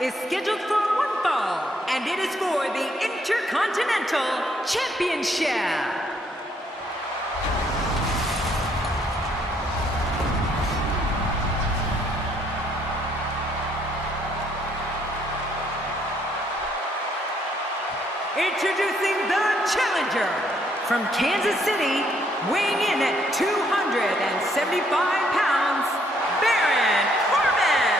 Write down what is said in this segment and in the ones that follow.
is scheduled for one fall, and it is for the Intercontinental Championship. Introducing the challenger from Kansas City, weighing in at 275 pounds, Corbin.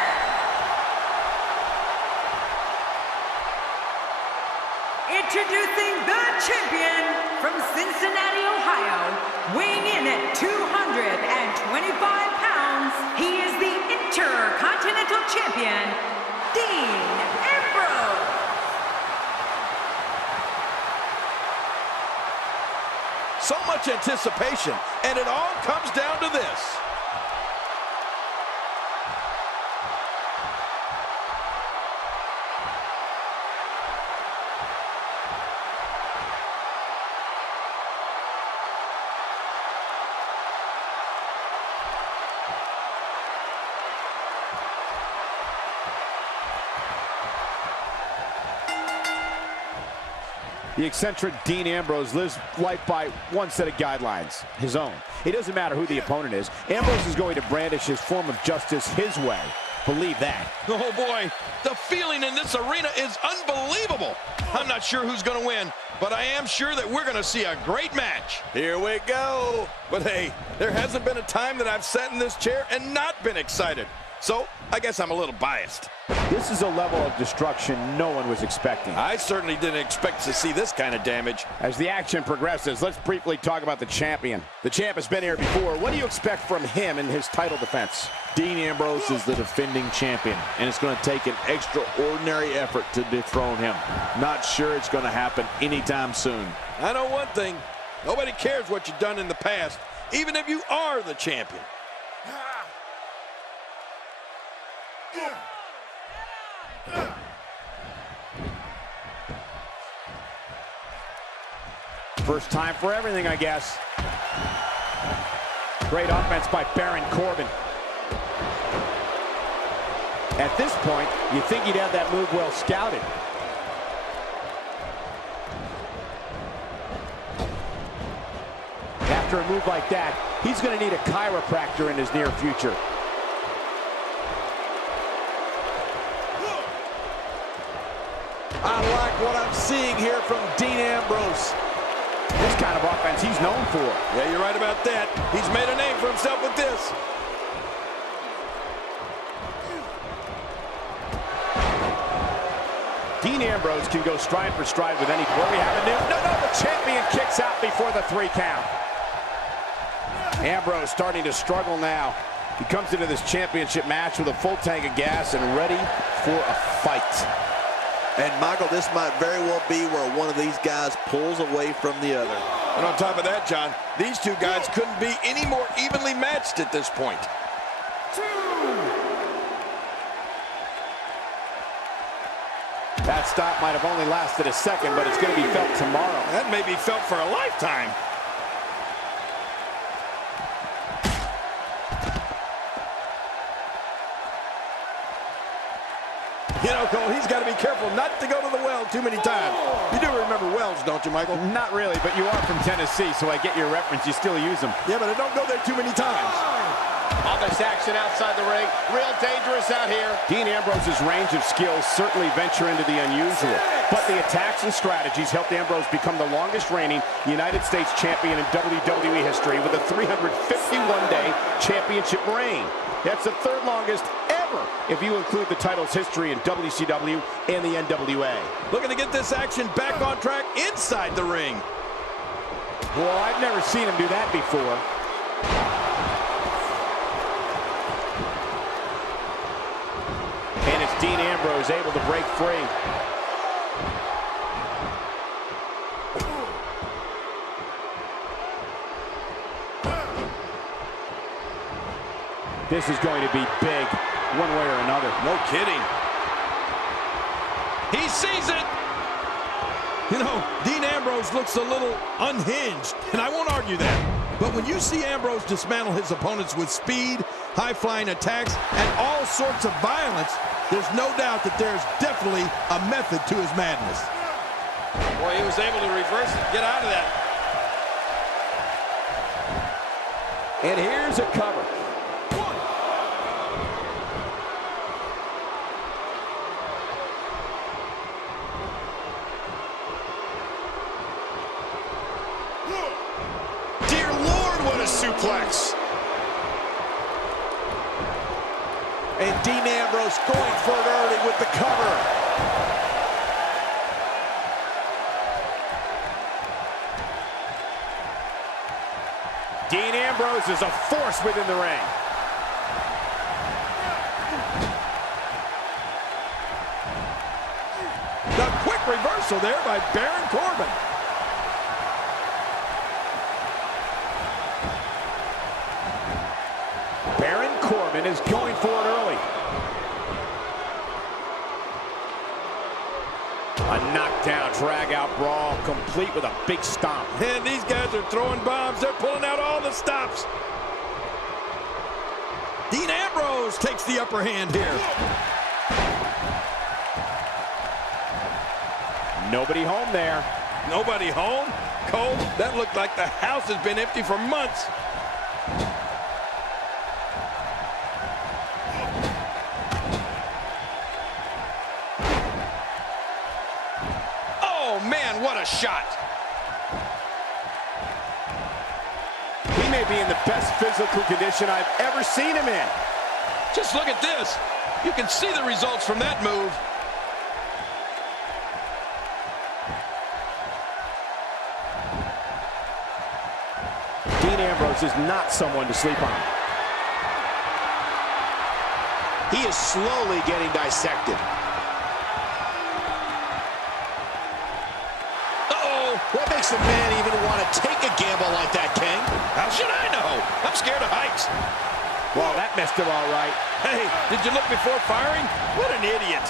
Introducing the champion from Cincinnati, Ohio, weighing in at 225 pounds, he is the Intercontinental Champion, Ambrose. So much anticipation, and it all comes down to this. The eccentric Dean Ambrose lives life by one set of guidelines, his own. It doesn't matter who the opponent is. Ambrose is going to brandish his form of justice his way. Believe that. Oh boy, the feeling in this arena is unbelievable. I'm not sure who's going to win, but I am sure that we're going to see a great match. Here we go. But hey, there hasn't been a time that I've sat in this chair and not been excited. So, I guess I'm a little biased. This is a level of destruction no one was expecting. I certainly didn't expect to see this kind of damage. As the action progresses, let's briefly talk about the champion. The champ has been here before. What do you expect from him in his title defense? Dean Ambrose is the defending champion, and it's going to take an extraordinary effort to dethrone him. Not sure it's going to happen anytime soon. I know one thing. Nobody cares what you've done in the past, even if you are the champion. First time for everything, I guess. Great offense by Corbin. At this point, you think he'd have that move well scouted. After a move like that, he's going to need a chiropractor in his near future. I like what I'm seeing here from Dean Ambrose. This kind of offense he's known for. Yeah, you're right about that. He's made a name for himself with this. Dean Ambrose can go stride for stride with any player. We have a new... No, the champion kicks out before the 3 count. Ambrose starting to struggle now. He comes into this championship match with a full tank of gas and ready for a fight. And Michael, this might very well be where one of these guys pulls away from the other. And on top of that, John, these two guys couldn't be any more evenly matched at this point. That stop might have only lasted a second, but it's going to be felt tomorrow. That may be felt for a lifetime. You know, Cole, he's got to be careful not to go to the well too many times. You do remember wells, don't you, Michael? Not really, but you are from Tennessee, so I get your reference. You still use them. Yeah, but I don't go there too many times. All this action outside the ring, real dangerous out here. Dean Ambrose's range of skills certainly venture into the unusual, but the attacks and strategies helped Ambrose become the longest reigning United States champion in WWE history with a 351-day championship reign. That's the 3rd longest ever if you include the title's history in WCW and the NWA. Looking to get this action back on track inside the ring. Well, I've never seen him do that before. And it's Dean Ambrose able to break free. This is going to be big, one way or another. No kidding. He sees it. You know, Dean Ambrose looks a little unhinged, and I won't argue that. But when you see Ambrose dismantle his opponents with speed, high-flying attacks, and all sorts of violence, There's no doubt that there's definitely a method to his madness. Boy, he was able to reverse it, get out of that. And here's a cover. Dear Lord, what a suplex. And Dean Ambrose going for it early with the cover. Dean Ambrose is a force within the ring. The quick reversal there by Baron Corbin. Baron Corbin is going for it early. A knockdown, drag-out brawl, complete with a big stomp. And these guys are throwing bombs. They're pulling out all the stops. Dean Ambrose takes the upper hand here. Nobody home there. Nobody home? Cole, that looked like the house has been empty for months. Oh, man, what a shot. He may be in the best physical condition I've ever seen him in. Just look at this. You can see the results from that move. Dean Ambrose is not someone to sleep on. He is slowly getting dissected. Uh-oh. What makes a man even want to take a gamble like that, King? How should I know? I'm scared of heights. Well, that messed him all right. Hey, did you look before firing? What an idiot.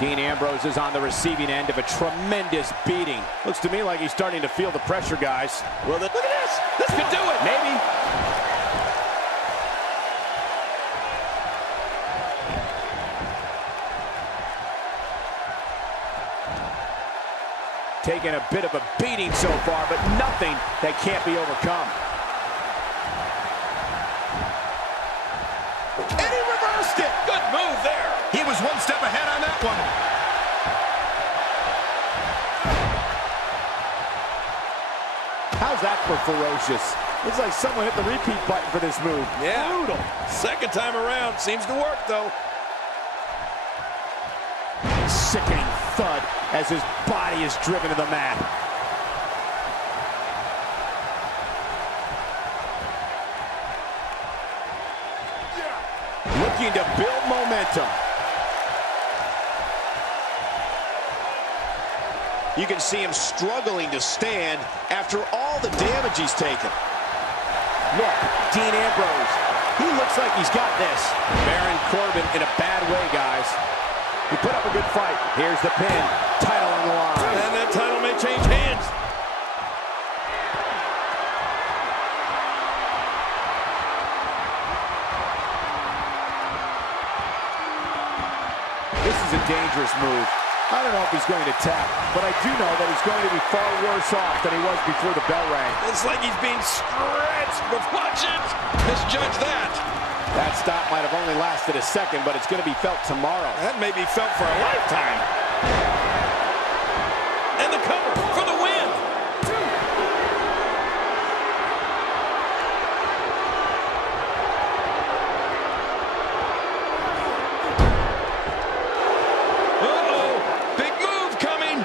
Dean Ambrose is on the receiving end of a tremendous beating. Looks to me like he's starting to feel the pressure, guys. Well, look at this. This could do it. Maybe. Taking a bit of a beating so far, but nothing that can't be overcome. And he reversed it. Good move there. He was one step ahead on that one. How's that for ferocious? Looks like someone hit the repeat button for this move. Yeah. Brutal. Second time around. Seems to work, though. Sickening thud as his body is driven to the mat. Looking to build momentum. You can see him struggling to stand after all the damage he's taken. Look, Dean Ambrose. He looks like he's got this. Baron Corbin in a bad way, guys. He put up a good fight. Here's the pin. Title on the line. And that title may change hands. This is a dangerous move. I don't know if he's going to tap, but I do know that he's going to be far worse off than he was before the bell rang. It's like he's being stretched, but watch it. Misjudge that. That stop might have only lasted a second, but it's going to be felt tomorrow. That may be felt for a lifetime. And the cover for the win. Uh-oh, big move coming.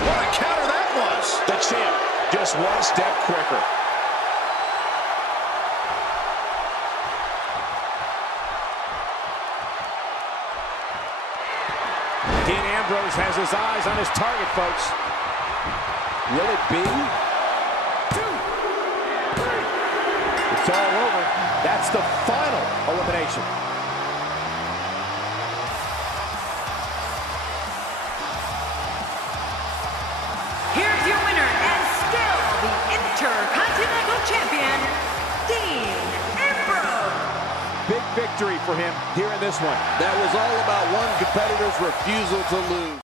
What a counter that was. The champ just one step quicker. Dean Ambrose has his eyes on his target, folks. Will it be? 2, 3. It's all over. That's the final elimination. Here's your winner and still the Intercontinental big victory for him here in this one. That was all about one competitor's refusal to lose.